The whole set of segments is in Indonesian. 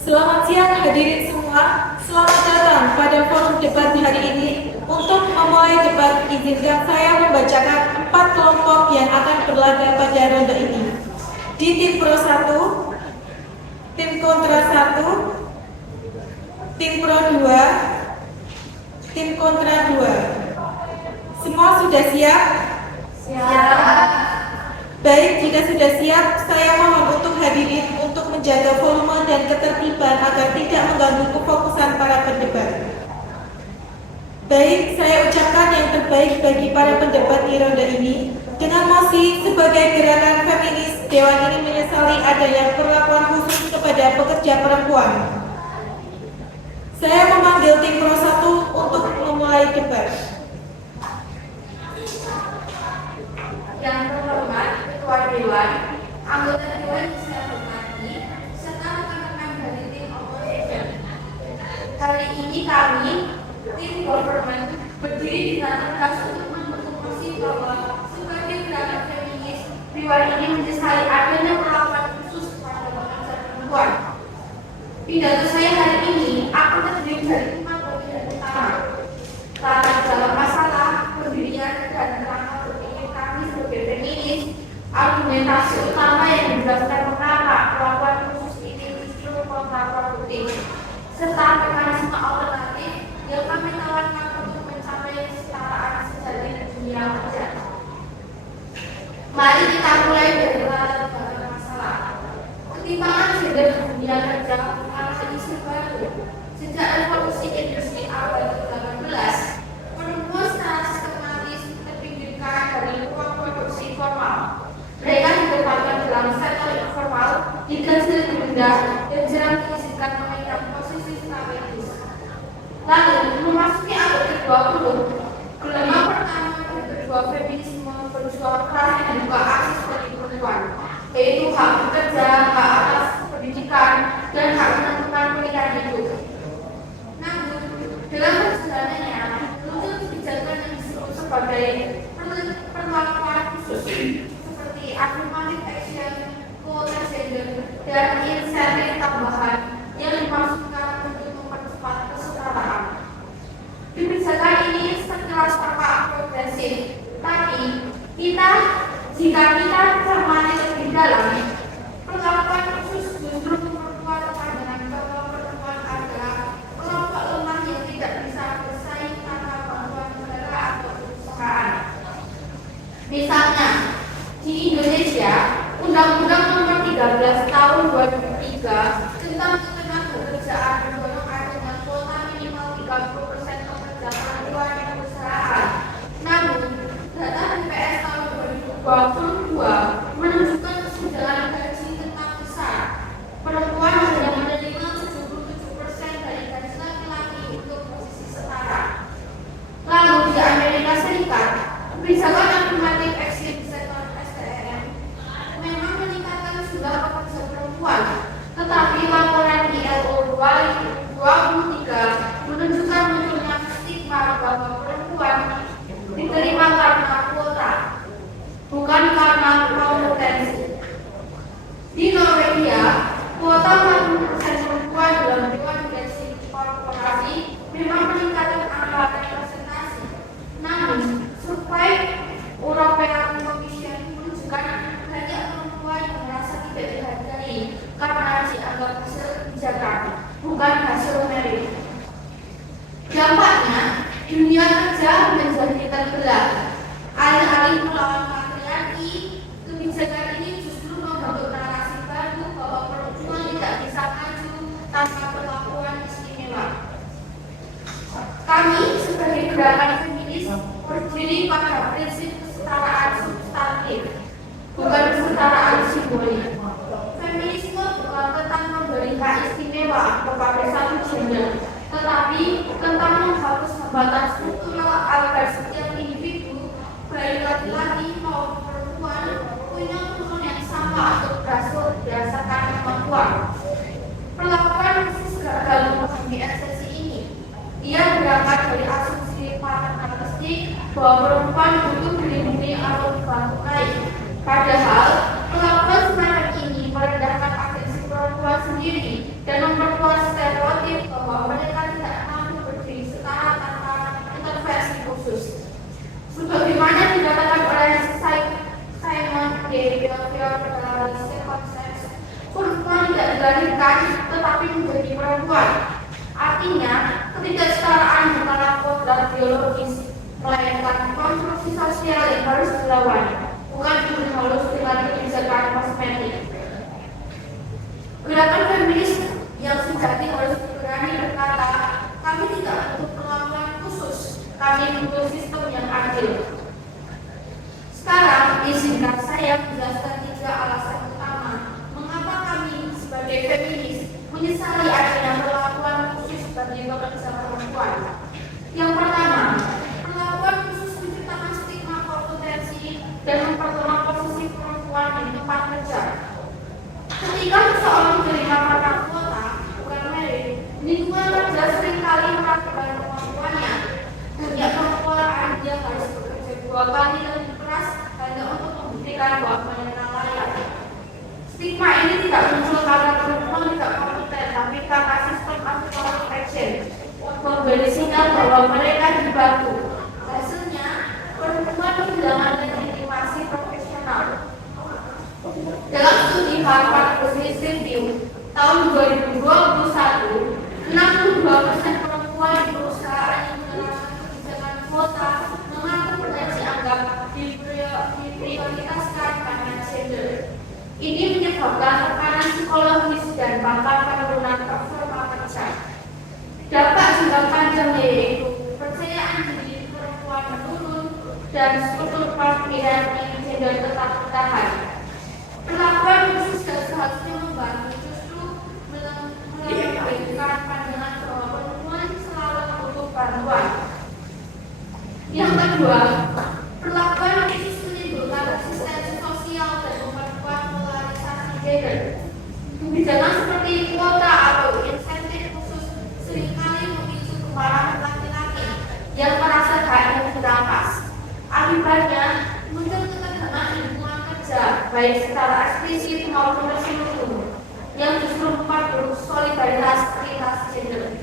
Selamat siang hadirin semua. Selamat datang pada forum debat hari ini. Untuk memulai debat, izinkan saya membacakan 4 kelompok yang akan berlaga pada ronde ini. Di tim Pro 1, tim Kontra 1, tim Pro 2, tim Kontra 2. Semua sudah siap? Siap. Baik, jika sudah siap, saya mohon untuk hadirin untuk menjaga volume dan ketertiban agar tidak mengganggu kefokusan para pendebat. Baik, saya ucapkan yang terbaik bagi para pendebat di ronde ini. Dengan mosi sebagai gerakan feminis, Dewan ini menyesali adanya perlakuan khusus kepada pekerja perempuan. Saya memanggil tim Pro 1 untuk memulai debat. Yang terhormat Ketua Dewan, anggota Dewan yang saya hormati, serta rekan-rekan dari tim opposition. Hari ini kami, tim government, berdiri di tanah atas untuk mengkonfirmasi bahwa sebagai gerakan feminis, Dewan ini menyesali adanya perlakuan khusus kepada pekerja perempuan. Pidato saya hari ini akan terdiri dari 5 bagian utama. Latar dalam masalah, pendirian, dan kerangka berpikir kami sebagai feminis, argumentasi utama yang menjelaskan mengapa perlakuan khusus ini justru kontraproduktif, serta mekanisme alternatif yang kami tawarkan untuk mencapai kesetaraan sejati di dunia kerja. Mari kita mulai dari latar belakang masalah. Ketimpangan gender di dunia kerja bukanlah isu baru. Sejak revolusi industri abad ke-18, perempuan secara sistematis terpinggirkan dari ruang produksi formal. Mereka ditempatkan dalam sektor informal, digaji lebih rendah, dan jarang diizinkan memegang posisi strategis. Lalu, memasuki abad ke-20, gelombang pertama dan kedua feminisme berjuang keras membuka akses bagi perempuan, yaitu hak bekerja, hak atas pendidikan, dan hak menentukan pilihan hidup. Namun, dalam perjalanannya, muncul kebijakan yang disebut sebagai perlakuan khusus seperti affirmative action, quota gender, dan insentif tambahan yang dimaksudkan untuk mempercepat kesetaraan. Kebijakan ini sekilas tampak progresif, tapi jika kita cermati lebih dalam, perlakuan khusus justru memperkuat pandangan bahwa perempuan adalah kelompok lemah yang tidak bisa bersaing tanpa bantuan negara atau perusahaan. Misalnya, di Indonesia, Undang-Undang Nomor 13 Tahun 2003 tentang ketenagakerjaan mendorong adanya kuota minimal 30% pekerja perempuan di perusahaan. Namun, data BPS tahun 2022 menunjukkan kesenjangan gaji tetap besar. Perempuan hanya menerima 77% dari gaji laki-laki untuk posisi setara. Lalu di Amerika Serikat, kebijakan affirmative action di sektor SDM memang meningkatkan jumlah pekerja perempuan, tetapi laporan ILO 2023 menunjukkan munculnya stigma bahwa perempuan diterima karena kuota, bukan karena kompetensi. Di Norwegia, kuota 40% perempuan dalam dewan direksi korporasi memang meningkatkan angka representasi. Namun, survei European Commission menunjukkan banyak perempuan yang merasa tidak dihargai karena dianggap hasil kebijakan, bukan hasil merit. Dampaknya, dunia kerja menjadi terbelah. Alih-alih melawan patriarki, kebijakan ini justru membentuk narasi baru bahwa perempuan tidak bisa maju tanpa perlakuan istimewa. Kami sebagai gerakan feminis berdiri pada prinsip kesetaraan substantif, bukan kesetaraan simbolik. Feminisme bukan tentang memberi hak istimewa kepada satu gender, tetapi tentang menghapus hambatan struktural agar setiap individu, baik laki-laki maupun perempuan, punya peluang yang sama untuk berhasil berdasarkan kemampuan. Perlakuan khusus gagal memahami esensi ini. Ia berangkat dari asumsi paternalistik bahwa perempuan butuh dilindungi atau dibantu naik. Padahal perlakuan semacam ini merendahkan agensi perempuan dilahirkan tetapi menjadi perempuan. Artinya, ketidaksetaraan bukanlah kodrat biologis, melainkan konstruksi sosial yang harus dilawan, bukan dihalus dengan kebijakan kosmetik. Gerakan feminis yang sejati harus berani berkata, kami tidak butuh perlakuan khusus, kami butuh sistem yang adil. Sekarang, izinkan saya menjelaskan 3 alasan utama mengapa kami sebagai feminis menyesali adanya perlakuan khusus bagi pekerja perempuan. Yang pertama, perlakuan khusus menciptakan stigma kompetensi dan memperlemah posisi perempuan di tempat kerja. Ketika seseorang menerima makan kuota, bukan merit, lingkungan kerja seringkali meragukan kemampuannya. Sejak perempuan dia harus bekerja 2 kali lebih keras hanya untuk membuktikan bahwa mengenal layak. Stigma ini tidak muncul karena perempuan tidak kompeten, tapi karena sistem affirmative action memberi sinyal bahwa mereka dibantu. Hasilnya, perempuan kehilangan legitimasi profesional. Dalam studi Harvard Business Review tahun 2021, 62% perempuan di perusahaan yang menerapkan kebijakan kuota mengaku pernah dianggap diprioritaskan karena gender. Ini menyebabkan tekanan psikologis dan bahkan penurunan performa kerja. Dampak jangka panjangnya yaitu kepercayaan diri perempuan menurun dan struktur patriarki gender tetap bertahan. Perlakuan khusus dan seharusnya membantu justru melebihkan pandangan bahwa perempuan selalu butuh bantuan. Yang kedua, perlakuan khusus menimbulkan resistensi sosial dan memperkuat polarisasi gender. Kebijakan seperti kuota atau insentif khusus seringkali memicu kemarahan laki-laki yang merasa haknya dirampas. Akibatnya, muncul ketegangan di lingkungan kerja, baik secara eksplisit maupun terselubung, yang justru memperburuk solidaritas lintas gender.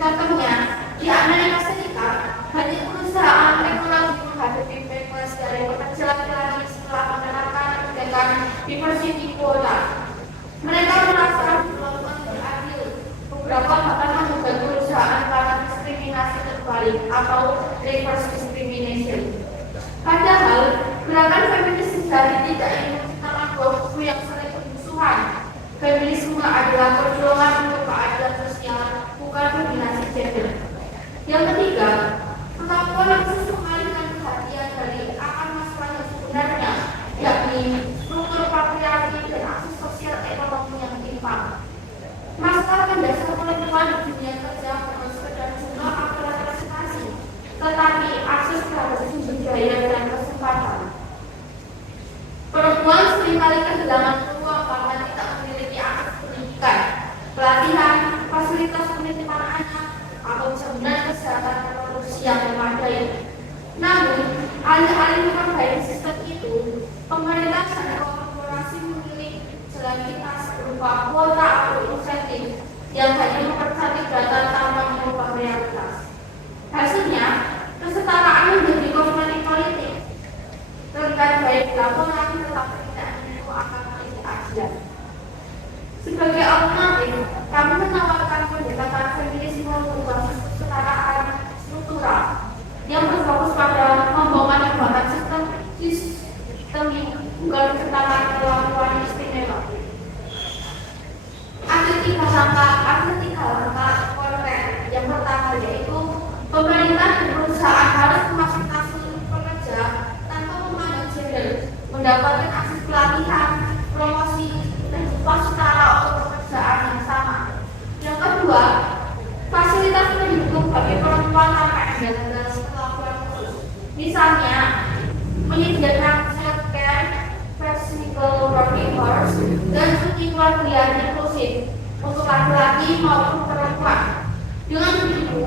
Contohnya, di Amerika Serikat, banyak perusahaan teknologi menghadapi backlash dari pekerja laki-laki setelah menerapkan kebijakan diversity quota. Mereka merasa diperlakukan tidak adil. Beberapa bahkan menggugat perusahaan karena diskriminasi terbalik atau reverse discrimination. Padahal, gerakan feminis sejati tidak ingin menciptakan dua kubu yang saling bermusuhan. Feminisme adalah perjuangan untuk keadilan sosial, bukan dominasi gender. Yang ketiga, perlakuan khusus mengalihkan perhatian dari akan masalah yang sebenarnya, yakni struktur patriarki dan akses sosial ekonomi yang timpang. Masalah mendasar perempuan di dunia kerja bukan sekedar jumlah atau representasi, tetapi akses terhadap sumber daya dan kesempatan. Perempuan seringkali kehilangan peluang karena tidak memiliki akses pendidikan, pelatihan, fasilitas penitipan anak, atau jaminan kesehatan reproduksi yang memadai. Namun, alih-alih memperbaiki sistem itu, pemerintah dan korporasi memilih jalan pintas berupa kuota atau insentif yang hanya mempercantik data tanpa mengubah realitas. Hasilnya, kesetaraan menjadi kosmetik politik. Terlihat baik laporan tetapi tidak menyentuh akar keadilan. Sebagai alternatif, kami menawarkan pendekatan feminisme berbasis kesetaraan struktural yang berfokus pada membangun pembangunan sistemik bukan menciptakan perlakuan istimewa. Ada tiga langkah konkret. Yang pertama yaitu pemerintah dan perusahaan harus memastikan seluruh pekerja tanpa memandang gender mendapatkan akses pelatihan, promosi, dan upah setara untuk pekerjaan yang sama. Yang kedua, fasilitas pendukung bagi perempuan tanpa embel-embel perlakuan khusus. Misalnya, menyediakan self-care, flexible working hours, dan cuti keluarga inklusif untuk laki-laki maupun perempuan. Dengan begitu,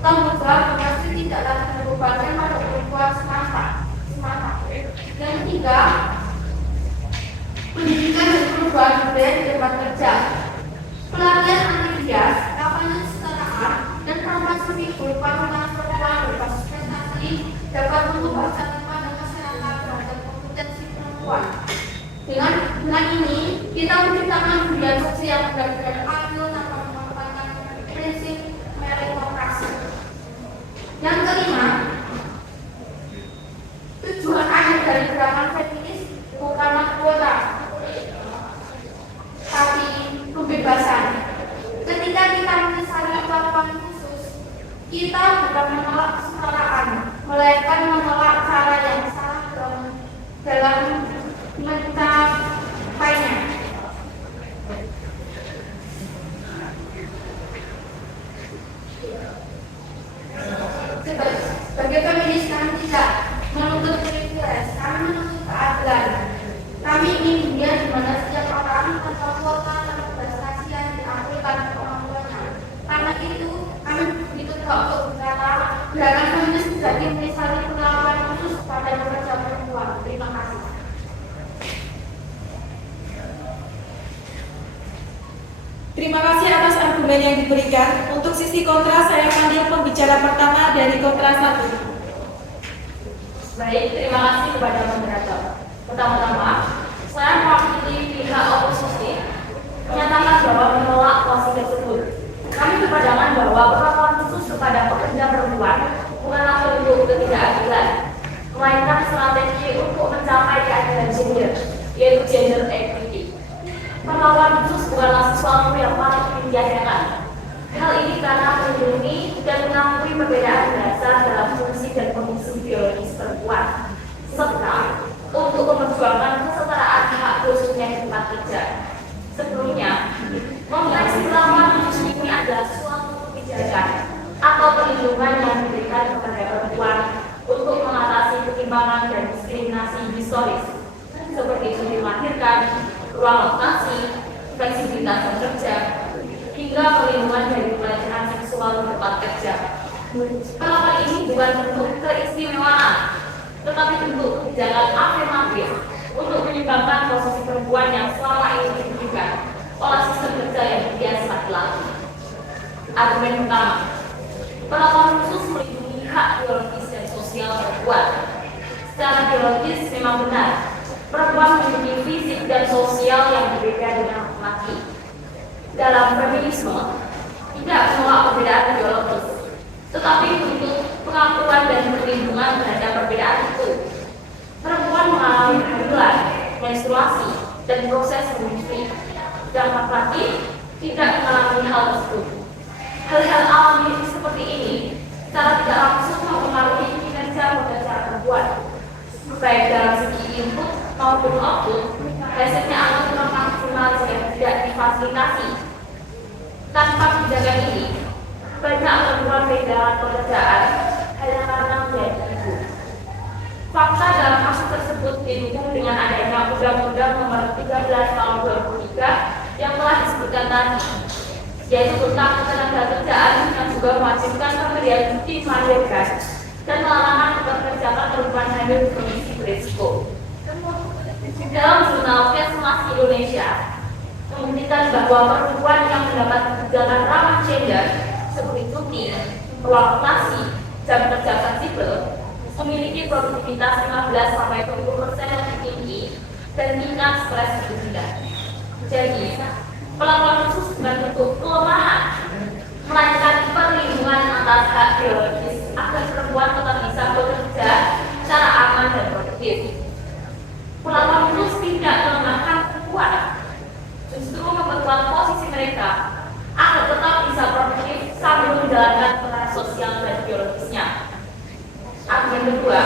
tanggung jawab pasti tidak lagi dibebankan pada perempuan semata. Yang ketiga, pendidikan dan perubahan budaya di tempat kerja. Pelatihan anti bias, kampanye kesetaraan, dan promosi berupa pengalaman perempuan berbasis prestasi dapat mengubah cara pandang masyarakat terhadap kompetensi perempuan. Dengan ini, kita menciptakan budaya hubungan sosial benar-benar adil tanpa mengedepankan prinsip meritokrasi. Yang kelima, tujuan akhir dari gerakan feminis bukanlah kuota, tapi kebebasan. Ketika kita menyesali pahlawan khusus, kita bukan menolak kesetaraan, melainkan menolak cara yang salah dalam mencapainya. Sebagai feminis, kami tidak menuntut privilege, kami menuntut keadilan. Kami ingin dunia di mana setiap orang tanpa kuota dan prestasi yang diakui karena kemampuannya. Karena itu, kami begitu untuk berkata, gerakan feminis tidak menyesali perlawanan khusus pada pekerja perempuan. Terima kasih. Terima kasih atas argumen yang diberikan. Untuk sisi kontra, saya panggil pembicara pertama dari kontra 1. Baik, terima kasih kepada moderator. Pertama-tama, saya mewakili pihak oposisi menyatakan bahwa menolak posisi tersebut. Kami berpandangan bahwa perlakuan khusus kepada pekerja perempuan bukanlah bentuk ketidakadilan, melainkan strategi untuk mencapai keadilan gender, yaitu gender equity. Perlakuan khusus bukanlah sesuatu yang paling ditiadakan. Hal ini karena melindungi dan mengakui perbedaan dasar dalam fungsi dan kondisi biologis perempuan, serta untuk memperjuangkan kesetaraan hak khususnya di tempat kerja. Sebelumnya, konvensi perlakuan khusus ini adalah suatu kebijakan atau perlindungan yang diberikan kepada perempuan untuk mengatasi ketimpangan dan diskriminasi historis, seperti cuti melahirkan, ruang lokasi, fleksibilitas bekerja, hingga perlindungan dari pelecehan seksual di tempat kerja. Perlakuan ini bukan bentuk keistimewaan, tetapi bentuk kebijakan afirmatif untuk menyeimbangkan posisi perempuan yang selama ini diberikan oleh sistem kerja yang biasa laki-laki. Argumen pertama, perlakuan khusus melindungi hak biologis dan sosial perempuan. Secara biologis memang benar, perempuan memiliki fisik dan sosial yang berbeda dengan laki-laki. Dalam feminisme, tidak menolak perbedaan biologis, tetapi untuk pengakuan dan perlindungan terhadap perbedaan itu. Perempuan mengalami kehamilan, menstruasi, dan proses menyusui, dan laki-laki tidak mengalami hal tersebut. Hal-hal alami seperti ini secara tidak langsung mempengaruhi kinerja pekerja perempuan, baik dalam segi input maupun output. Hasilnya akan kurang maksimal jika tidak difasilitasi. Tanpa kebijakan ini, banyak perempuan kehilangan pekerjaan hanya karena menjadi ibu. Fakta dalam kasus tersebut didukung dengan adanya Undang-Undang Nomor 13 Tahun 2003 yang telah disebutkan tadi, yaitu tentang ketenagakerjaan yang juga mewajibkan pemberian cuti melahirkan dan larangan mempekerjakan perempuan hamil di kondisi berisiko. Dalam jurnal Kesmas Indonesia membuktikan bahwa perempuan yang mendapat pekerjaan ramah gender seperti cuti, ruang lokasi, jam kerja fleksibel memiliki produktivitas 15-20% lebih tinggi dan tingkat stres lebih rendah. Jadi, perlakuan khusus bukan bentuk kelemahan, melainkan perlindungan atas hak biologis agar perempuan tetap bisa bekerja secara aman dan produktif. Perlakuan khusus tidak melemahkan perempuan, justru memperkuat posisi mereka agar tetap bisa produktif sambil menjalankan peran sosial dan biologisnya. Argumen kedua,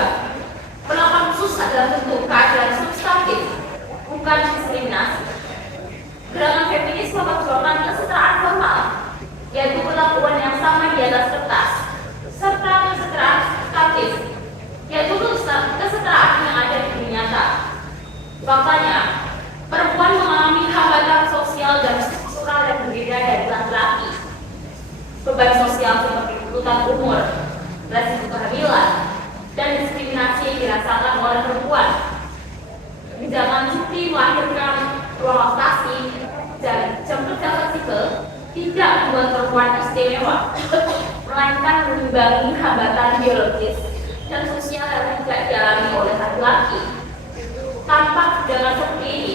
perlakuan khusus adalah bentuk keadilan substantif, bukan diskriminasi. Gerakan feminis memperjuangkan kesetaraan formal, yaitu perlakuan yang sama di atas kertas, serta kesetaraan substantif, yaitu kesetaraan yang ada di dunia nyata. Faktanya, perempuan mengalami hambatan sosial dan struktural yang berbeda dari laki-laki. Beban sosial seperti tuntutan umur, resiko kehamilan, dan diskriminasi yang dirasakan oleh perempuan. Kebijakan cuti melahirkan, ruang laktasi, dan jam kerja fleksibel tidak membuat perempuan istimewa, melainkan mengimbangi hambatan biologis dan sosial yang tidak dialami oleh laki-laki. Tanpa kebijakan seperti ini,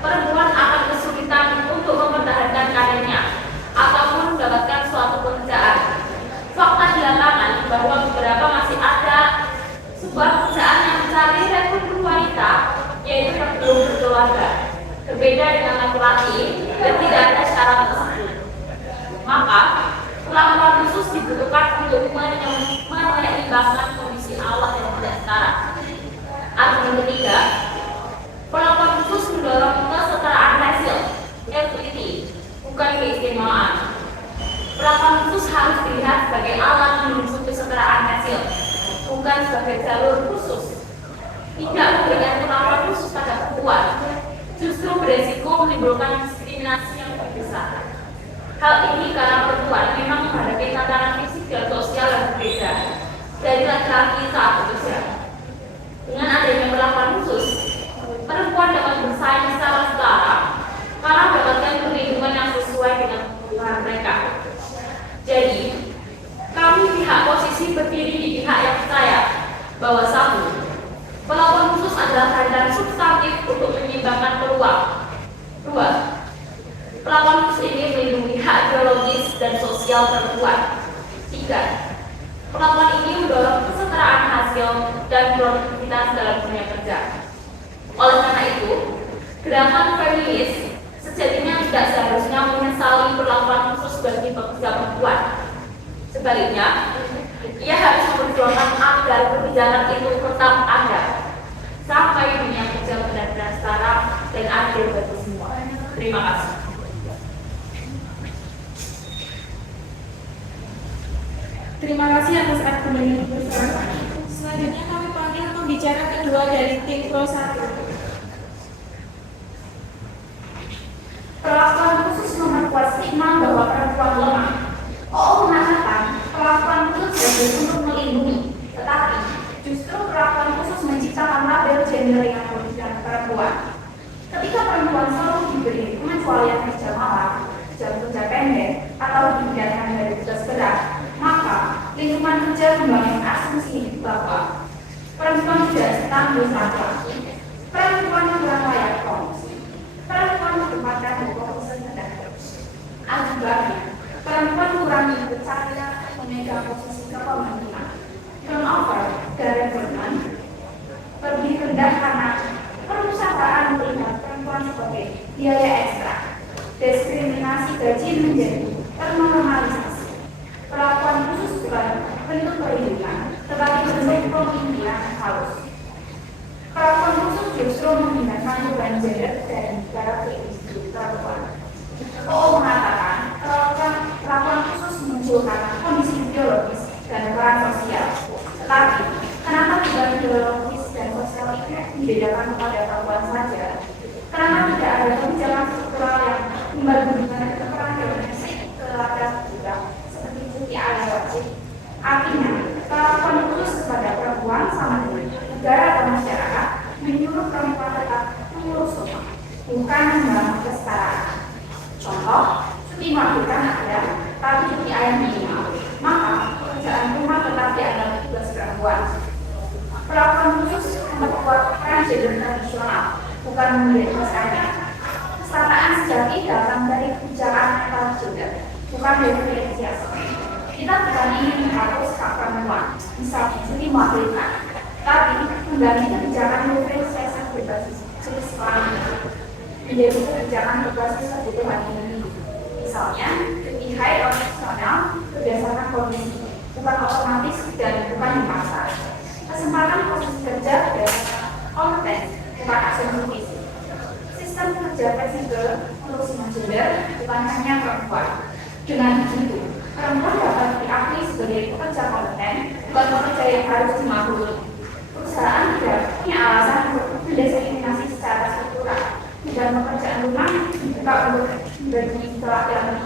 perempuan akan kesulitan untuk di atas syarat tersebut. Maka, perlakuan khusus dibutuhkan untuk menyeimbangkan kondisi Allah yang tidak setara. Argumen ketiga, perlakuan khusus mendorong kesetaraan hasil, equity, bukan keistimewaan. Perlakuan khusus harus dilihat sebagai alat menuju kesetaraan hasil, bukan sebagai jalur khusus. Tidak memberikan perlakuan khusus pada perempuan justru beresiko menimbulkan diskriminasi yang besar. Hal ini karena perempuan memang menghadapi tantangan fisik dan sosial yang berbeda dari laki-laki saat bekerja. Dengan adanya perlakuan khusus, perempuan dapat bersaing secara setara karena mendapatkan perlindungan yang sesuai dengan kebutuhan mereka. Jadi, kami pihak posisi berdiri di pihak yang percaya bahwa satu, perlakuan khusus adalah kaitan substantif untuk menyeimbangkan peluang. Dua, perlakuan khusus ini melindungi hak biologis dan sosial perempuan. Tiga, perlakuan ini mendorong kesetaraan hasil dan produktivitas dalam dunia kerja. Oleh karena itu, gerakan feminis sejatinya tidak seharusnya menyesali perlakuan khusus bagi pekerja perempuan. Sebaliknya, ia harus memperjuangkan agar kebijakan itu tetap ada sampai dunia kerja benar-benar setara dan adil bagi semua. Terima kasih. Terima kasih atas argumen yang besar. Selanjutnya kami panggil pembicara kedua dari tim Pro 1. Perlakuan khusus memperkuat stigma bahwa perempuan lemah. OO mengatakan perlakuan khusus bagus untuk melindungi, tetapi justru perlakuan khusus menciptakan label gender yang merugikan perempuan. Ketika perempuan selalu diberi pengecualian kerja malam, kerja pendek, atau dibiarkan dari tugas berat, maka lingkungan kerja membangun asumsi bahwa perempuan tidak setangguh laki-laki, perempuan kurang layak promosi, perempuan ditempatkan di posisi rendah. Akibatnya, perempuan kurang dipercaya memegang posisi kepemimpinan. Turnover dan rekrutmen lebih rendah karena perusahaan melihat perempuan sebagai biaya ekstra. Diskriminasi gaji menjadi ternormalisasi. Perlakuan khusus bukan bentuk perlindungan, tetapi bentuk pemimpinan halus. Perlakuan khusus justru menghindari beban gender dari para individu perempuan. OO mengatakan perlakuan khusus muncul karena kondisi biologis dan peran sosial. Tetapi, kenapa beban biologis dan sosial itu dibedakan kepada perempuan saja? Kenapa tidak ada kebijakan struktural yang membagi peran domestik ke laki-laki juga seperti cuti ayah wajib? Artinya, perlakuan khusus kepada perempuan sama dengan negara atau masyarakat menyuruh perempuan tetap mengurus rumah, bukan membangun kesetaraan. Contoh, cuti melahirkan ada, tapi cuti ayah minimal, maka pekerjaan rumah tetap dianggap tugas perempuan. Perlakuan khusus memperkuat peran gender tradisional, bukan menjadi masalah. Kesetaraan sejati datang dari kebijakan netral gender, bukan dari diferensiasi. Kita bukan ingin menghapus hak perempuan, misalnya cuti melahirkan, tapi mengganti kebijakan diferensiasi berbasis jenis kelamin menjadi kebijakan berbasis kebutuhan individu. Misalnya, cuti haid opsional berdasarkan kondisi, bukan otomatis dan bukan dipaksa. Kesempatan posisi kerja berdasarkan kompetensi, bukan asumsi fisik. Sistem kerja fleksibel untuk semua gender, bukan hanya perempuan. Dengan begitu, perempuan dapat diakui sebagai pekerja kompeten, bukan pekerja yang harus dimaklumi. Perusahaan tidak punya alasan untuk mendiskriminasi secara struktural. Dan pekerjaan rumah juga untuk bagi laki-laki.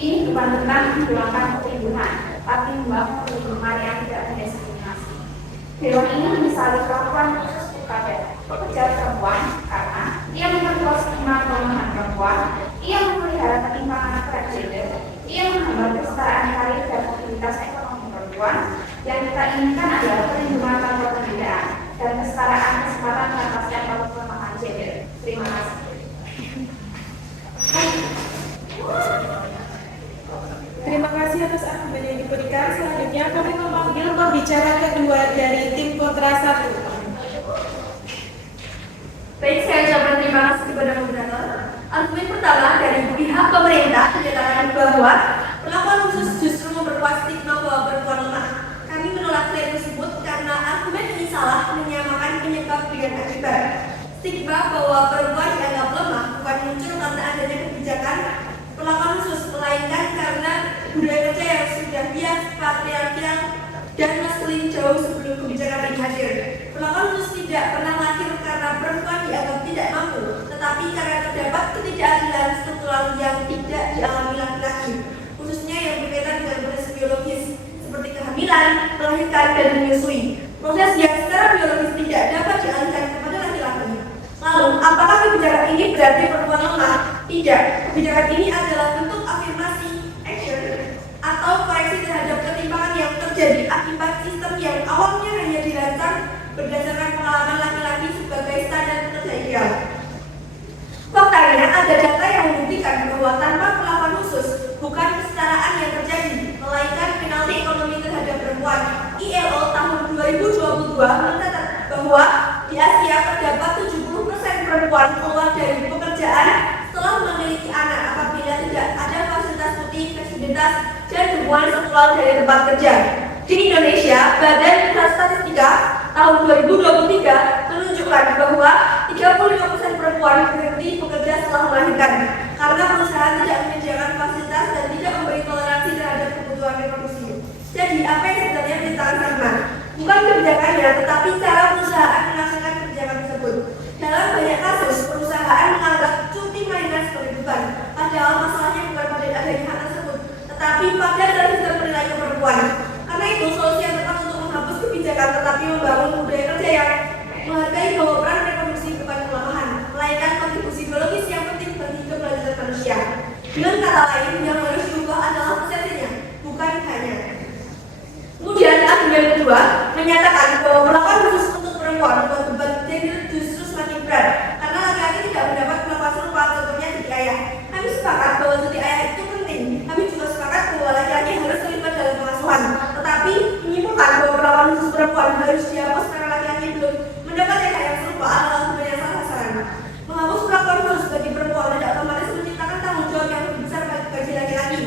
Ini bukan tentang menghilangkan perlindungan, tapi membangun perlindungan yang tidak mendiskriminasi. Dewan ini misalnya perlakuan khusus kepada pekerja perempuan karena ia memperkuat stigma kelemahan perempuan, ia memelihara ketimpangan antara gender, ia menghambat kesetaraan karir dan mobilitas ekonomi perempuan. Yang kita inginkan adalah perlindungan tanpa perbedaan dan kesetaraan kesempatan atas tanpa kelemahan gender. Terima kasih. Terima kasih atas argumen yang diberikan. Selanjutnya kami memanggil pembicara kedua dari tim Kontra 1. Baik, saya ucapkan terima kasih kepada moderator. Argumen pertama, dari pihak pemerintah menyatakan bahwa perlakuan khusus justru memperkuat stigma bahwa perempuan lemah. Kami menolak klaim tersebut karena argumen ini salah menyamakan penyebab dengan akibat. Stigma bahwa perempuan dianggap lemah bukan muncul karena adanya kebijakan perlakuan khusus, melainkan karena budaya kerja yang sudah bias, patriarkial, dan maskulin jauh sebelum kebijakan ini hadir. Perlakuan khusus tidak pernah lahir karena perempuan dianggap tidak mampu, tetapi karena terdapat ketidakadilan struktural yang tidak dialami laki-laki, khususnya yang berkaitan dengan proses biologis seperti kehamilan, melahirkan, dan menyusui. Proses yang secara biologis tidak dapat dialihkan kepada laki-laki. Lalu, apakah kebijakan ini berarti perempuan lemah? Tidak. Kebijakan ini adalah bentuk afirmasi, action, atau koreksi terhadap ketimpangan yang terjadi akibat sistem yang awalnya hanya dirancang berdasarkan pengalaman laki-laki sebagai standar pekerja ideal. Faktanya, ada data yang membuktikan bahwa tanpa perlakuan khusus, bukan kesetaraan yang terjadi, melainkan penalti ekonomi terhadap perempuan. ILO tahun 2022 mencatat bahwa di Asia terdapat 70% perempuan keluar dari pekerjaan setelah memiliki anak apabila tidak ada fasilitas cuti, fleksibilitas, dan dukungan struktural dari tempat kerja. Di Indonesia, Badan Pusat Statistika tahun 2023 menunjukkan bahwa 35% perempuan berhenti bekerja setelah melahirkan karena perusahaan tidak menyediakan fasilitas dan tidak memberi toleransi terhadap kebutuhan reproduksi. Jadi, apa yang sebenarnya menyatakan stigma? Bukan kebijakannya, tetapi cara perusahaan melaksanakan kebijakan tersebut. Dalam banyak kasus, perusahaan menganggap cuti melahirkan sebagai beban, padahal masalahnya bukan pada adanya hal tersebut, tetapi pada dalam sistem penilaian perempuan. Karena itu, solusi yang tepat untuk menghapus kebijakan tetapi membangun budaya kerja yang menghargai bahwa peran reproduksi bukan kelemahan, melainkan kontribusi biologis yang penting bagi keberlanjutan manusia. Dengan kata lain, yang harus diubah adalah persepsinya, bukan hanya. Kemudian, argumen kedua menyatakan bahwa perlakuan khusus untuk perempuan membuat beban gender justru semakin berat karena laki-laki tidak mendapat perlakuan serupa, contohnya cuti ayah. Kami sepakat bahwa cuti ayah itu penting. Kami juga sepakat bahwa laki-laki harus terlibat dalam pengasuhan. Tetapi menyimpulkan bahwa perlakuan khusus perempuan harus dihapus karena laki-laki belum mendapat hak yang serupa adalah argumen yang salah sasaran. Menghapus perlakuan khusus bagi perempuan tidak otomatis menciptakan tanggung jawab yang lebih besar bagi laki-laki.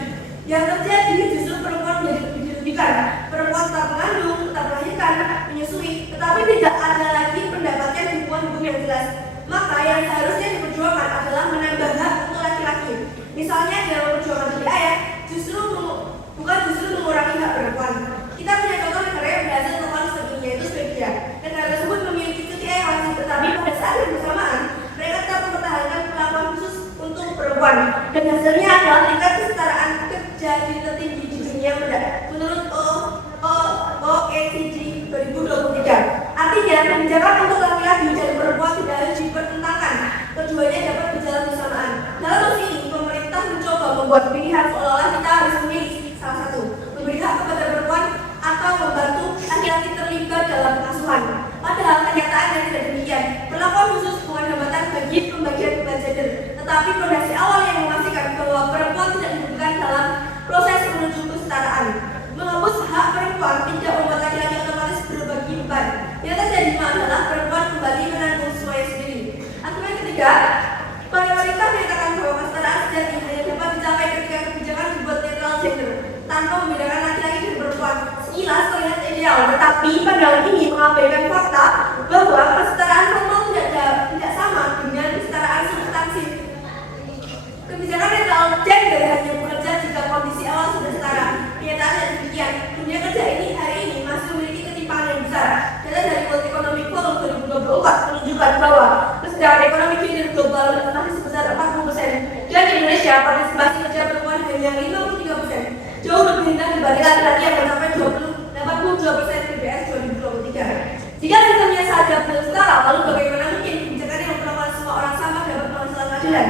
Yang terjadi justru perempuan menjadi lebih dirugikan. Perempuan tetap mengandung, tetap melahirkan, menyusui, tetapi tidak ada lagi mendapatkan dukungan hukum yang jelas. Maka yang seharusnya diperjuangkan adalah menambah hak untuk laki-laki. Misalnya dalam perjuangan cuti ayah, bukan justru mengurangi hak perempuan. Kita punya contoh negara yang berhasil melakukan seperti ini, yaitu Swedia. Negara tersebut memiliki cuti ayah wajib, tetapi pada saat yang bersamaan mereka tetap mempertahankan perlakuan khusus untuk perempuan. Dan hasilnya adalah tingkat kesetaraan kerja tertinggi di dunia menurut OECD 2023. Artinya, kebijakan untuk laki-laki dan perempuan tidak harus dipertentangkan. Keduanya dapat berjalan bersamaan. Dalam hal ini, pemerintah mencoba membuat pilihan seolah-olah kita harus memilih salah satu, memberi hak kepada perempuan atau membantu laki-laki terlibat dalam pengasuhan. Padahal kenyataannya tidak demikian. Perlakuan khusus bukan hambatan bagi pembagian beban gender, tetapi fondasi awal yang memastikan bahwa perempuan tidak dibutuhkan dalam proses menuju kesetaraan. Menghapus hak perempuan tidak membuat laki-laki otomatis berbagi beban. Yang terjadi adalah perempuan kembali menanggung semuanya sendiri. Argumen ketiga, pemerintah menyatakan bahwa kesetaraan sejati hanya dapat dicapai ketika kebijakan dibuat netral gender, tanpa membedakan laki-laki dan perempuan. Sekilas terlihat ideal, tetapi pandangan ini mengabaikan fakta bahwa kesetaraan formal tidak sama dengan kesetaraan substansif. Kebijakan netral gender hanya bekerja jika kondisi awal sudah setara. Kenyataannya demikian. Dunia kerja ini hari ini masih memiliki ketimpangan yang besar. Data dari World Economic Forum 2024 menunjukkan bahwa kesenjangan ekonomi gender global masih sebesar 40%, dan di Indonesia partisipasi kerja perempuan hanya 53%, jauh lebih rendah dibanding laki-laki yang mencapai 82% PBS 2023. Jika sistemnya saja belum setara, lalu bagaimana mungkin kebijakan yang memperlakukan semua orang sama dapat menghasilkan keadilan?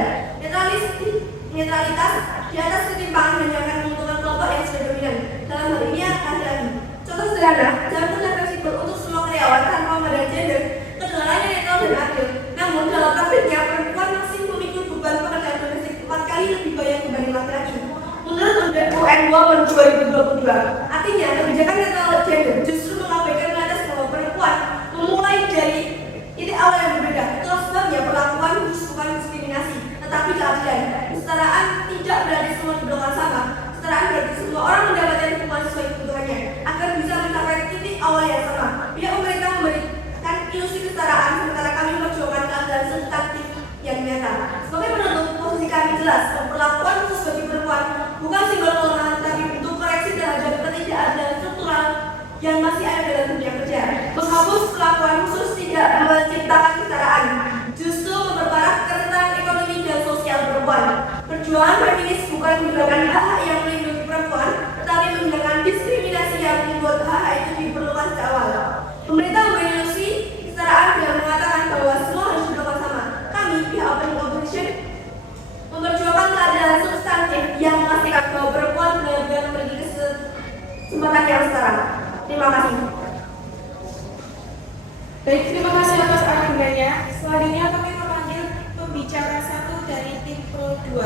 Netralitas di atas ketimpangan hanya akan menguntungkan kelompok yang sudah dominan. Dalam hal ini laki-laki. Contoh sederhana, jam kerja fleksibel untuk semua karyawan tanpa memandang gender, kedengarannya netral dan adil. Namun dalam praktiknya perempuan masih memikul beban pekerjaan domestik 4 kali lebih banyak dibanding laki-laki. Menurut UN Women 2022, artinya kebijakan netral gender justru mengabaikan realitas bahwa perempuan memulai dari titik awal yang berbeda. Itulah sebabnya perlakuan khusus bukan diskriminasi, tetapi keadilan. perlakuan khusus tidak menciptakan kesetaraan, justru memperparah keresahan ekonomi dan sosial perempuan. Perjuangan feminis bukan menggunakan hak yang melindungi perempuan, tetapi menggunakan diskriminasi yang membuat hak itu diperlukan sejak awal. Pemerintah memberi ilusi kesetaraan dengan mengatakan bahwa semua harus dilakukan sama. Kami, pihak Open Opposition, memperjuangkan keadilan substantif yang memastikan bahwa perempuan benar-benar memiliki kesempatan yang setara. Terima kasih. Baik, terima kasih atas argumennya. Selanjutnya kami memanggil pembicara satu dari tim Pro 2.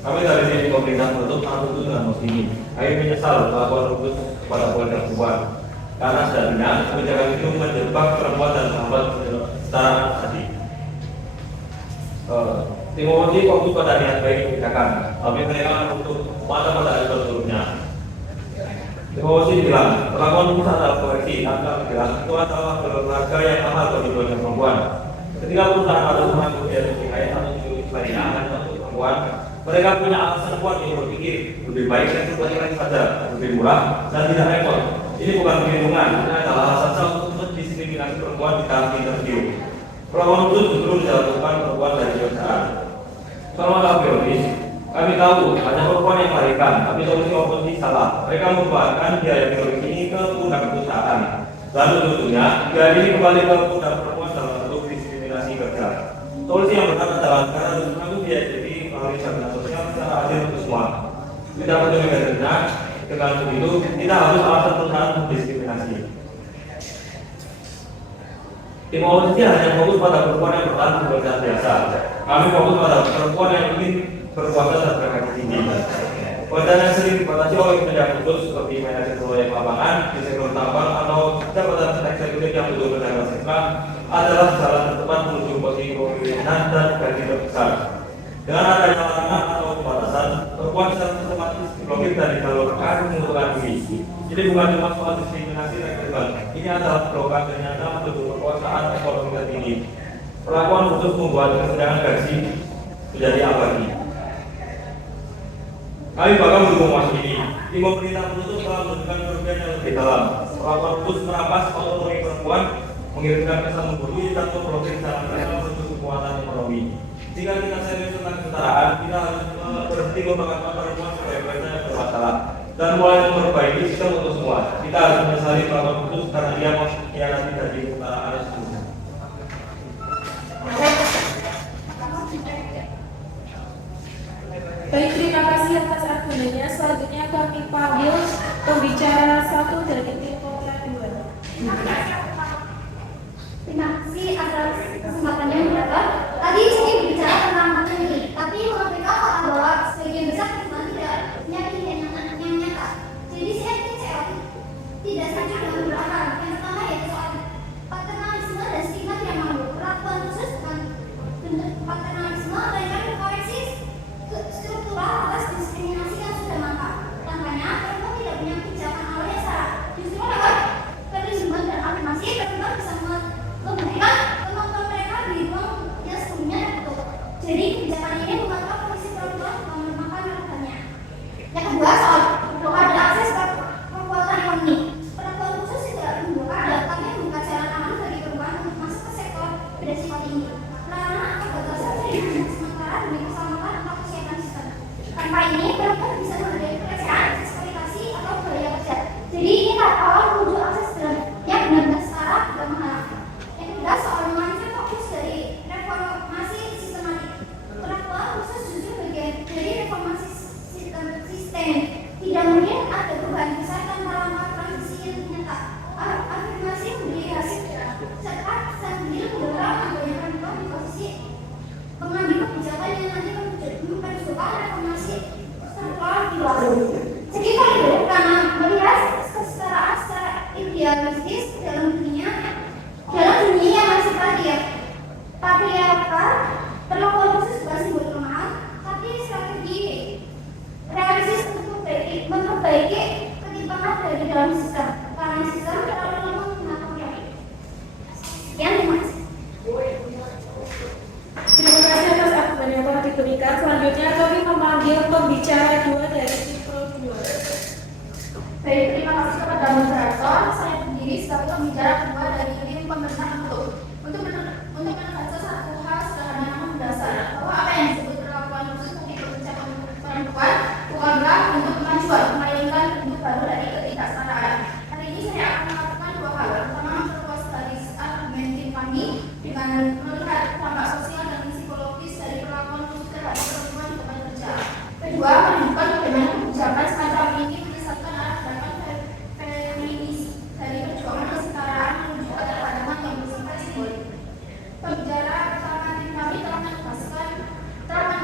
Kami dari sini pemerintah menuntut sangat dengan mosi ini. Kami menyesal melakukan rukus kepada poin perempuan karena sejatinya kebijakan itu menjebak perempuan dan menghambat kesetaraan tadi. Tim mosi fokus pada niat baik kebijakan, tapi mereka untuk mata-mata berturutnya. Emosi bilang, perlakuan khusus adalah koreksi, akan bilang itu adalah berharga yang mahal bagi keluarga perempuan. Ketika perusahaan harus menanggung biaya menikahi atau lainnya untuk perempuan, mereka punya alasan kuat yang berpikir lebih baik dan sesuatu saja, lebih murah dan tidak repot. Ini bukan perlindungan, ini adalah alasan sah untuk mendiskriminasi perempuan di tahap interview. Perlakuan khusus justru dijatuhkan perempuan dari perusahaan. Selama biologis, kami tahu hanya perempuan yang melahirkan, tapi solusi oposisi salah. Mereka membebankan biaya biologis ini ke pundak perusahaan. Lalu tentunya biaya ini kembali ke pundak perempuan dalam bentuk diskriminasi kerja. Solusi yang benar adalah karena harus menanggung biaya jadi melalui jaminan sosial secara adil untuk semua. Tidak perlu negara dengan begitu tidak harus alasan perusahaan mendiskriminasi. Tim oposisi hanya fokus pada perempuan yang bertahan pekerjaan biasa. Kami fokus pada perempuan yang ingin berkuasa dan berkaki tinggi. Pekerjaan yang sering dibatasi oleh pekerjaan khusus seperti manajer proyek lapangan, di sektor tambang atau jabatan eksekutif yang butuh tenaga ekstra adalah jalan terdepan menuju posisi pemimpinan dan gaji terbesar. Dengan adanya larangan atau pembatasan, perempuan secara sistematis diblokir dari jalur karir menguntungkan diri. Jadi bukan cuma soal diskriminasi seksual, ini adalah blokade nyata menuju kekuasaan ekonomi tertinggi. Perlakuan khusus membuat kesenjangan gaji menjadi abadi. Kami bakal mendukung mosi ini. Tim pemerintah menuntut telah menunjukkan kerugian yang lebih dalam. Perlakuan khusus merampas otonomi perempuan, mengirimkan pesan membunuh dan memblokir jalan mereka menuju kekuatan ekonomi. Jika kita serius tentang kesetaraan, kita harus berhenti memperlakukan perempuan sebagai mereka yang bermasalah dan mulai memperbaiki sistem untuk semua. Kita harus menyesali perlakuan khusus karena dia mengkhianati dari kesetaraan sebelumnya. Baik, terima kasih atas argumennya. Selanjutnya kami panggil pembicara satu dari tim Pro 2. Terima kasih atas kesempatannya mendapat. Tadi saya bicara tentang materi ini, tapi menurut mereka bahwa sebagian besar teman tidak punya pilihan yang nyata. Jadi saya kecewa, tidak setuju dengan beberapa hal. Yang pertama yaitu soal paternalisme dan stigma yang mampu. Perlakuan khusus dengan paternalisme melainkan koreksi struktural atas diskriminasi yang sudah matang. Tampaknya perempuan tidak punya pijakan awal yang salah. Justru lewat perlindungan dan afirmasi, perempuan bisa memberikan kemampuan mereka di ruang yang sebelumnya tertutup. Jadi kebijakan ini membantu kondisi perempuan melemahkan martabatnya. Yang kedua soal blokade akses ke kekuatan ekonomi. Perempuan khusus tidak memblokade, tapi membuka jalan aman bagi perempuan untuk masuk ke sektor beresiko tinggi. Larangan atau batasan dari sementara demi keselamatan atau kesehatan sistem. Tanpa ini perempuan bisa menghadapi pelecehan, eksploitasi atau biaya kerja. Jadi ini tahap awal menuju akses yang benar-benar setara dan mahal. Yang ketiga soal mengancam fokus dari reformasi sistematik. Perlakuan khusus justru bagian dari reformasi sistem. Tidak mungkin ada perubahan besar tanpa langkah transisi yang nyata. Afirmasi memberi hasil serta sambil mendorong adanya perempuan di posisi pengambil kebijakan yang nanti memperjuangkan reformasi struktural di luar.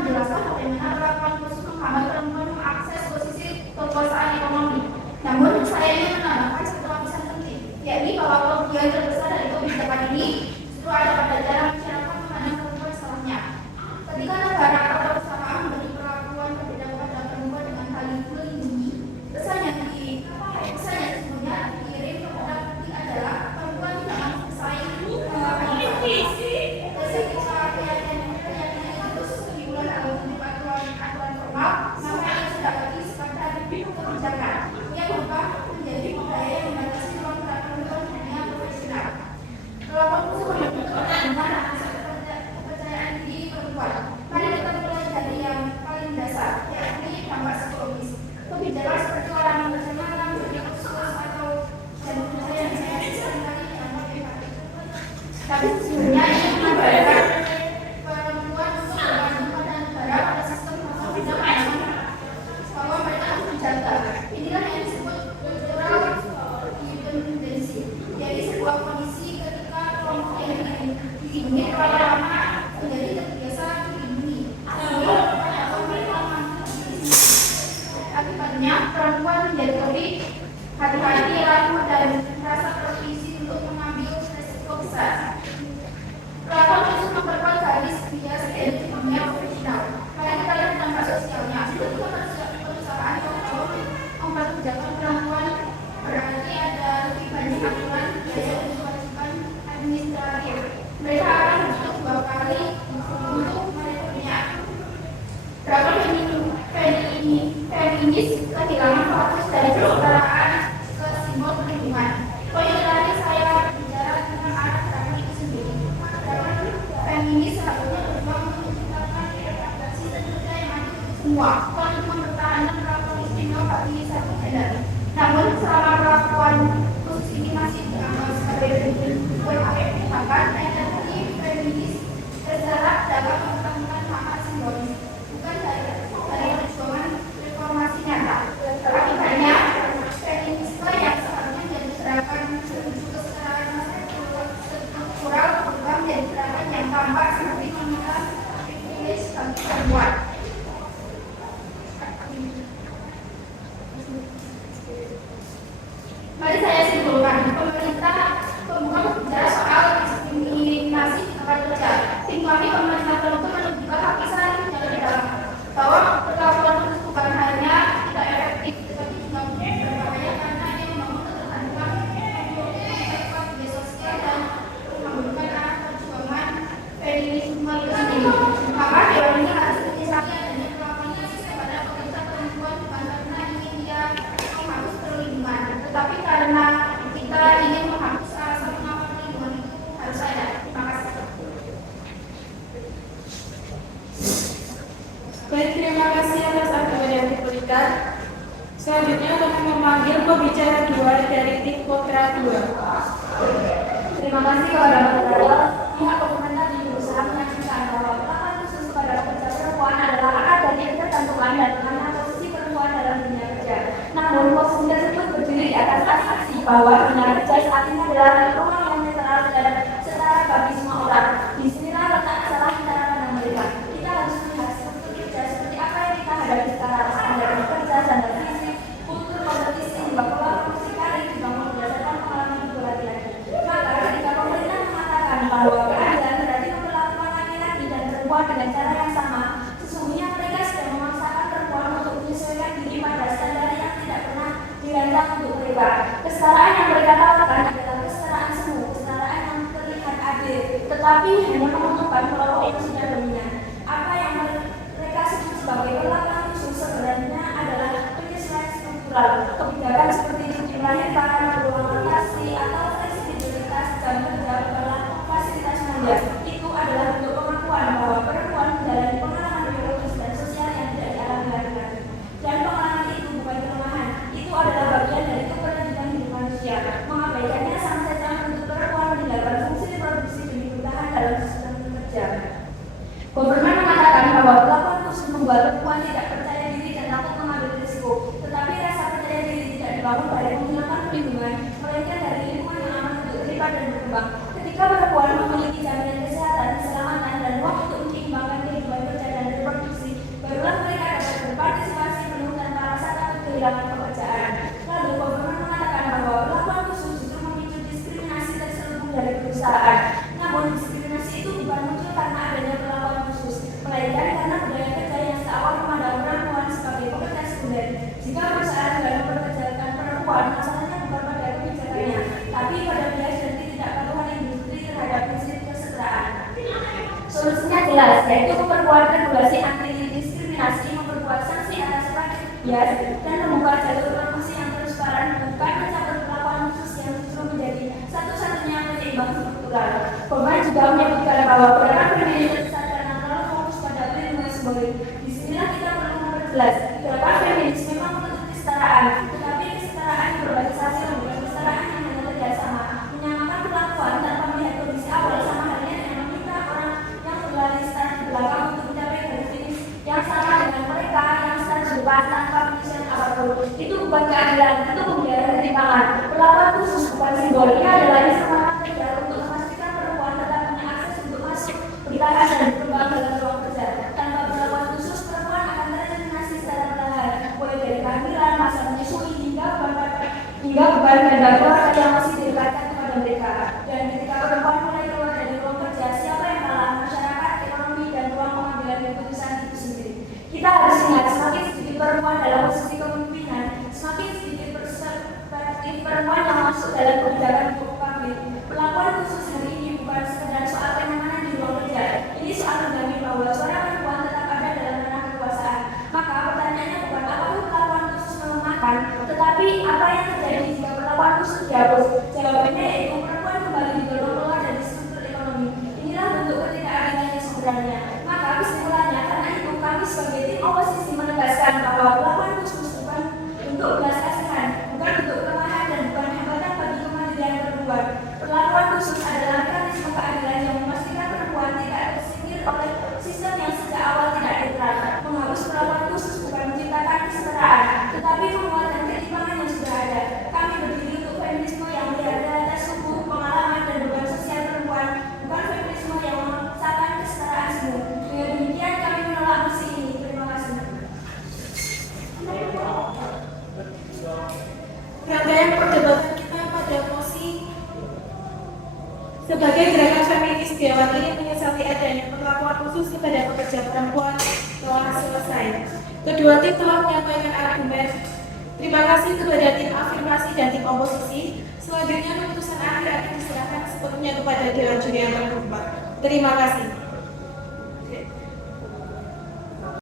menjelaskan bagaimana perlakuan khusus menghambat perempuan mengakses posisi kekuasaan ekonomi. Namun, saya ingin menambahkan satu lapisan penting, yakni bahwa kerugian terbesar dari kebijakan ini justru ada pada cara masyarakat memandang perempuan salahnya. Ketika negara atau perusahaan memberi perlakuan berbeda kepada perempuan dengan saling melindungi, pesan yang sesungguhnya dikirim kepada publik adalah perempuan tidak mampu bersaing melakukan keyakinan itu stimulan dalam bentuk aturan formal, maka itu sudah bagi sekadar kebijakan yang berubah menjadi budaya yang membatasi ruang gerak perempuan di dunia profesional. Perlakuan khusus menunjukkan bagaimana kepercayaan diri perempuan. Mari kita mulai dari yang paling dasar, yakni dampak psikologis. Kebijakan seperti orang yang bersemangat, menjadi khusus atau dan budaya yang seringkali dianggap negatif. Tapi sesungguhnya ini mengabaikan perempuan untuk bergantung pada negara pada sistem masa bahwa mereka harus dijaga. Inilah yang disebut cultural dependency, yaitu sebuah kondisi ketika kelompok yang dilindungi terlalu lama menjadi terbiasa dilindungi. Akibatnya perempuan menjadi lebih hati-hati, ragu dan merasa terisi untuk mengambil resiko besar. Perlakuan khusus memperkuat garis bias dari dunia profesional. Mari kita lihat dampak sosialnya. Ketika perusahaan membuat kebijakan perempuan, berarti ada lebih banyak aturan, biaya dan kewajiban administratif. Mereka akan butuh 2 kali untuk merekrutnya. Berapa feminis kehilangan fokus dari kesetaraan ke simbol perlindungan. Poin terakhir saya bicara tentang arah gerakan itu sendiri. Gerakan feminis seharusnya berjuang untuk menciptakan representasi dan kerja yang adil untuk semua, bukan untuk mempertahankan perlakuan istimewa bagi satu gender. Namun selama perlakuan khusus ini masih dianggap sebagai bentuk efektifkan, energi feminis bergerak dalam mempertahankan hak simbolis, bukan dari perjuangan reformasi nyata. Akibatnya, feminisme yang seharusnya menjadi gerakan menuju kesetaraan struktural berubah menjadi gerakan yang tampak seperti meminta privilege bagi perempuan. Mari saya simpulkan, pemerintah membuka berbicara soal diskriminasi di tempat kerja. Tim kami pemerintah tentu menunjukkan hak kisah yang dalam bahwa perlakuan khusus bukan hanya tidak efektif, tetapi juga berbahaya karena ia membangun ketergantungan media sosial dan menggunakan arah perjuangan feminisme itu sendiri. Maka dewan ini harus menyikapi adanya perlakuan khusus kepada pekerja perempuan bukan karena ingin dia menghapus perlindungan, tetapi karena kita ingin menghapus alasan mengapa perlindungan itu harus ada. Terima kasih. Baik, terima kasih atas argumen yang diberikan. Selanjutnya kami memanggil pembicara 2 dari tim Potra 2. Terima kasih kepada moderator. Pihak pemerintah berusaha meyakinkan bahwa perlakuan khusus kepada pekerja perempuan adalah akar dari ketergantungan dan mengenai posisi perempuan dalam dunia kerja. Namun posisi tersebut berdiri di atas asumsi bahwa dunia kerja saat ini adalah ruang yang netral dan setara bagi semua orang. Disinilah letak kesalahan cara pandang mereka. Kita harus melihat struktur kerja seperti apa yang kita hadapi sekarang, standar kerja, standar fisik, kultur kompetisi, hingga pola promosi karir dibangun berdasarkan pengalaman hidup laki-laki. Maka ketika pemerintah mengatakan bahwa keadilan berarti memperlakukan laki-laki dan perempuan dengan cara yang sama, sesungguhnya mereka sedang memaksakan perempuan untuk menyesuaikan diri pada standar yang tidak pernah dirancang untuk mereka. Kesetaraan yang mereka tawarkan adalah kesetaraan semu, kesetaraan yang terlihat adil, tetapi hanya menguntungkan kelompok yang sudah dominan. Apa yang mereka sebut sebagai perlakuan khusus sebenarnya adalah penyesuaian struktural. Kebijakan seperti cuti melahirkan, peluang variasi, atau fleksibilitas jam kerja berlaku fasilitas manja. Itu adalah bentuk pengakuan bahwa perempuan menjalani pengalaman biologis dan sosial yang tidak dialami laki-laki. Dan pengalaman itu bukan kelemahan, itu adalah bagian dari keberlanjutan hidup manusia. Mengabaikannya sama saja untuk perempuan meninggalkan fungsi reproduksi demi bertahan dalam sistem kerja. Government mengatakan bahwa perlakuan khusus membuat perempuan tidak percaya diri dan takut mengambil risiko. Tetapi rasa percaya diri tidak dibangun dari menghilangkan perlindungan, melainkan dari lingkungan yang aman untuk terlibat dan berkembang. Ketika perempuan memiliki jaminan kesehatan, keselamatan, dan ruang untuk menyeimbangkan kehidupan kerja dan reproduksi, anti diskriminasi memperkuat sanksi atas praktik bias dan membuka jalur promosi yang transparan, bukan mencabut perlakuan khusus yang justru menjadi satu-satunya penyeimbang struktural. Korban juga menyebutkan bahwa gerakan feminis karena terlalu fokus pada perlindungan simbolik. Disinilah kita perlu memperjelas, gerakan feminis memang menuntut kesetaraan, tetapi kesetaraan yang berbasis bukan kesetaraan yang hanya kerjasama, menyamakan perlakuan tanpa melihat kondisi awal sama halnya dengan meminta orang yang berlari start di belakang untuk mencapai garis finish yang sama dengan mereka yang start di depan tanpa penyisian apapun. Itu bukan keadilan, itu pembiaran ketimpangan. Perlakuan khusus bukan simbol, ini adalah semangat kerja untuk memastikan perempuan tetap punya akses untuk masuk, bertahan dan berkembang dalam ruang kerja. Tanpa perlakuan khusus, perempuan akan tereliminasi secara perlahan, mulai dari kehamilan, masa menyusui hingga beban ganda keluarga yang masih dilekatkan kepada mereka. Dan ketika perempuan mulai keluar dari ruang kerja, siapa yang kalah? Masyarakat, ekonomi, dan ruang pengambilan keputusan itu sendiri. Kita harus ingat, semakin sedikit perempuan dalam posisi kepemimpinan, semakin sedikit perspektif perempuan yang masuk dalam kebijakan publik. Perlakuan khusus hari ini bukan sekedar soal kenyamanan di ruang kerja. Ini soal menjamin bahwa suara perempuan tetap ada dalam ranah kekuasaan. Maka pertanyaannya bukan apakah perlakuan khusus melemahkan, tetapi apa yang terjadi jika perlakuan khusus dihapus? Jawabannya yaitu perempuan kembali didorong keluar dari struktur ekonomi. Inilah bentuk ketidakadilan yang sebenarnya. Maka kesimpulannya, karena itu kami sebagai tim oposisi menegaskan bahwa perlakuan khusus bukan untuk belas kasihan, bukan untuk kelemahan dan bukan hambatan bagi kemandirian perempuan. Perlakuan khusus adalah mekanisme keadilan yang memastikan perempuan tidak tersingkir oleh sistem yang sejak awal tidak netral. Menghapus perlakuan khusus bukan menciptakan kesetaraan, tetapi menguatkan ketimpangan yang sudah ada. Kami berdiri untuk feminisme yang melihat realitas suku, pengalaman dan beban sosial perempuan, bukan feminisme yang memaksakan kesetaraan semu. Dengan demikian kami menolak misi ini. Terima kasih. Rangkaian perdebatan kita pada mosi sebagai gerakan feminis diwakili menyesali adanya perlakuan khusus kepada pekerja perempuan telah selesai. Kedua tim telah menyampaikan argumen. Terima kasih kepada tim afirmasi dan tim oposisi. Selanjutnya keputusan akhir akan diserahkan sepenuhnya kepada Dewan Juri yang terhormat. Terima kasih.